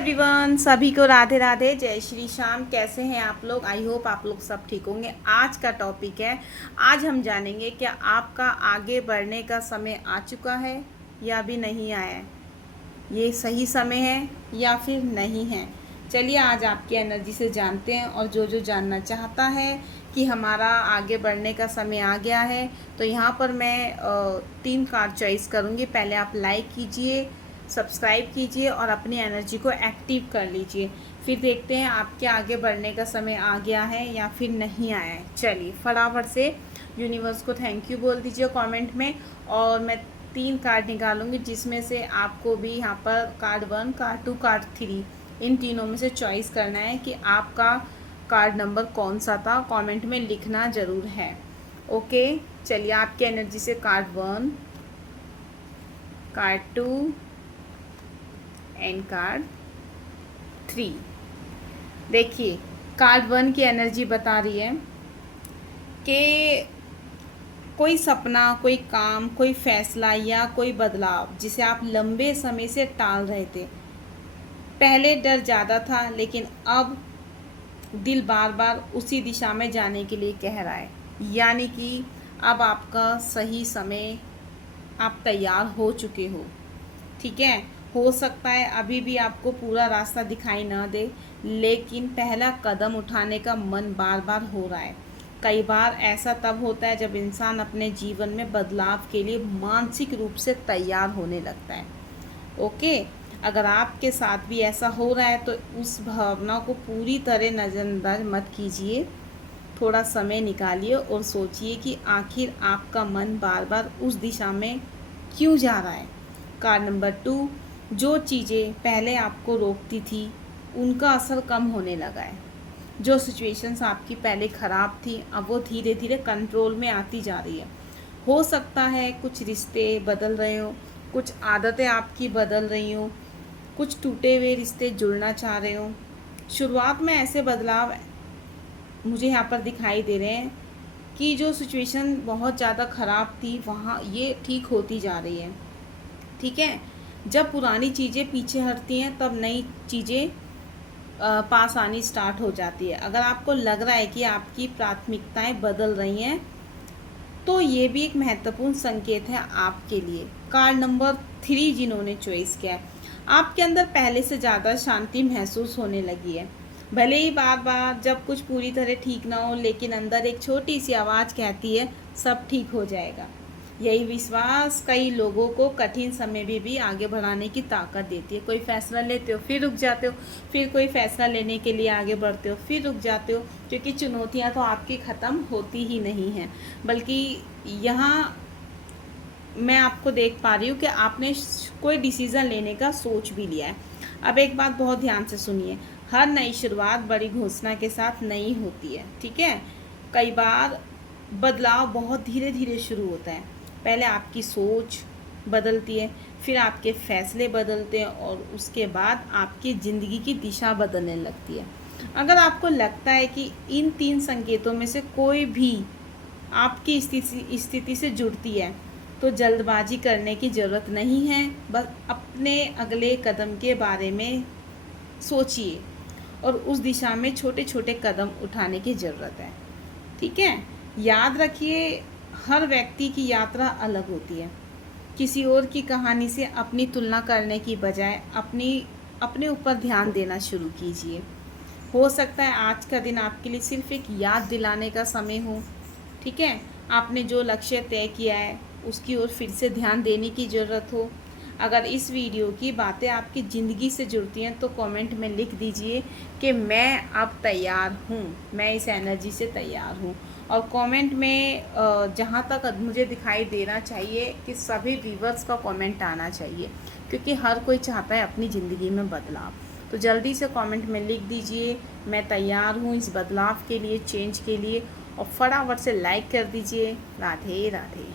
Everyone, सभी को राधे राधे, जय श्री श्याम। कैसे हैं आप लोग? आई होप आप लोग सब ठीक होंगे। आज का टॉपिक है, आज हम जानेंगे क्या आपका आगे बढ़ने का समय आ चुका है या अभी नहीं आया है, ये सही समय है या फिर नहीं है। चलिए आज आपकी एनर्जी से जानते हैं। और जो जो जानना चाहता है कि हमारा आगे बढ़ने का समय आ गया है, तो यहाँ पर मैं 3 कार्ड चॉइस करूँगी। पहले आप लाइक कीजिए, सब्सक्राइब कीजिए और अपनी एनर्जी को एक्टिव कर लीजिए। फिर देखते हैं आपके आगे बढ़ने का समय आ गया है या फिर नहीं आया है। चलिए फटाफट से यूनिवर्स को थैंक यू बोल दीजिए कमेंट में। और मैं 3 कार्ड निकालूंगी, जिसमें से आपको भी यहाँ पर कार्ड 1, कार्ड 2, कार्ड 3, इन तीनों में से चॉइस करना है कि आपका कार्ड नंबर कौन सा था। कमेंट में लिखना ज़रूर है। ओके, चलिए आपकी एनर्जी से कार्ड 1, कार्ड 2 एंड कार्ड 3। देखिए कार्ड 1 की एनर्जी बता रही है कि कोई सपना, कोई काम, कोई फैसला या कोई बदलाव जिसे आप लंबे समय से टाल रहे थे। पहले डर ज़्यादा था, लेकिन अब दिल बार बार उसी दिशा में जाने के लिए कह रहा है। यानी कि अब आपका सही समय, आप तैयार हो चुके हो। ठीक है, हो सकता है अभी भी आपको पूरा रास्ता दिखाई ना दे, लेकिन पहला कदम उठाने का मन बार बार हो रहा है। कई बार ऐसा तब होता है जब इंसान अपने जीवन में बदलाव के लिए मानसिक रूप से तैयार होने लगता है। ओके, अगर आपके साथ भी ऐसा हो रहा है तो उस भावना को पूरी तरह नज़रअंदाज मत कीजिए। थोड़ा समय निकालिए और सोचिए कि आखिर आपका मन बार बार उस दिशा में क्यों जा रहा है। कार्ड नंबर 2, जो चीज़ें पहले आपको रोकती थी उनका असर कम होने लगा है। जो सिचुएशंस आपकी पहले ख़राब थी, अब वो धीरे धीरे कंट्रोल में आती जा रही है। हो सकता है कुछ रिश्ते बदल रहे हो, कुछ आदतें आपकी बदल रही हो, कुछ टूटे हुए रिश्ते जुड़ना चाह रहे हो। शुरुआत में ऐसे बदलाव मुझे यहाँ पर दिखाई दे रहे हैं कि जो सिचुएशन बहुत ज़्यादा ख़राब थी, वहाँ ये ठीक होती जा रही है। ठीक है, जब पुरानी चीज़ें पीछे हटती हैं तब नई चीज़ें पास आनी स्टार्ट हो जाती है। अगर आपको लग रहा है कि आपकी प्राथमिकताएं बदल रही हैं, तो ये भी एक महत्वपूर्ण संकेत है आपके लिए। कार्ड नंबर 3 जिन्होंने चॉइस किया है, आपके अंदर पहले से ज़्यादा शांति महसूस होने लगी है। भले ही बार बार जब कुछ पूरी तरह ठीक ना हो, लेकिन अंदर एक छोटी सी आवाज़ कहती है सब ठीक हो जाएगा। यही विश्वास कई लोगों को कठिन समय में भी आगे बढ़ाने की ताकत देती है। कोई फैसला लेते हो फिर रुक जाते हो, फिर कोई फैसला लेने के लिए आगे बढ़ते हो फिर रुक जाते हो, क्योंकि चुनौतियां तो आपकी ख़त्म होती ही नहीं हैं। बल्कि यहाँ मैं आपको देख पा रही हूँ कि आपने कोई डिसीज़न लेने का सोच भी लिया है। अब एक बात बहुत ध्यान से सुनिए, हर नई शुरुआत बड़ी घोषणा के साथ नहीं होती है। ठीक है, कई बार बदलाव बहुत धीरे धीरे शुरू होता है। पहले आपकी सोच बदलती है, फिर आपके फैसले बदलते हैं और उसके बाद आपकी ज़िंदगी की दिशा बदलने लगती है। अगर आपको लगता है कि इन 3 संकेतों में से कोई भी आपकी स्थिति से जुड़ती है, तो जल्दबाजी करने की ज़रूरत नहीं है। बस अपने अगले कदम के बारे में सोचिए और उस दिशा में छोटे छोटे कदम उठाने की ज़रूरत है। ठीक है, याद रखिए हर व्यक्ति की यात्रा अलग होती है। किसी और की कहानी से अपनी तुलना करने की बजाय अपने ऊपर ध्यान देना शुरू कीजिए। हो सकता है आज का दिन आपके लिए सिर्फ एक याद दिलाने का समय हो। ठीक है, आपने जो लक्ष्य तय किया है उसकी ओर फिर से ध्यान देने की ज़रूरत हो। अगर इस वीडियो की बातें आपकी ज़िंदगी से जुड़ती हैं तो कमेंट में लिख दीजिए कि मैं अब तैयार हूँ, मैं इस एनर्जी से तैयार हूँ। और कमेंट में जहाँ तक मुझे दिखाई देना चाहिए कि सभी व्यूवर्स का कमेंट आना चाहिए, क्योंकि हर कोई चाहता है अपनी ज़िंदगी में बदलाव। तो जल्दी से कमेंट में लिख दीजिए मैं तैयार हूँ इस बदलाव के लिए, चेंज के लिए। और फटाफट से लाइक कर दीजिए। राधे राधे।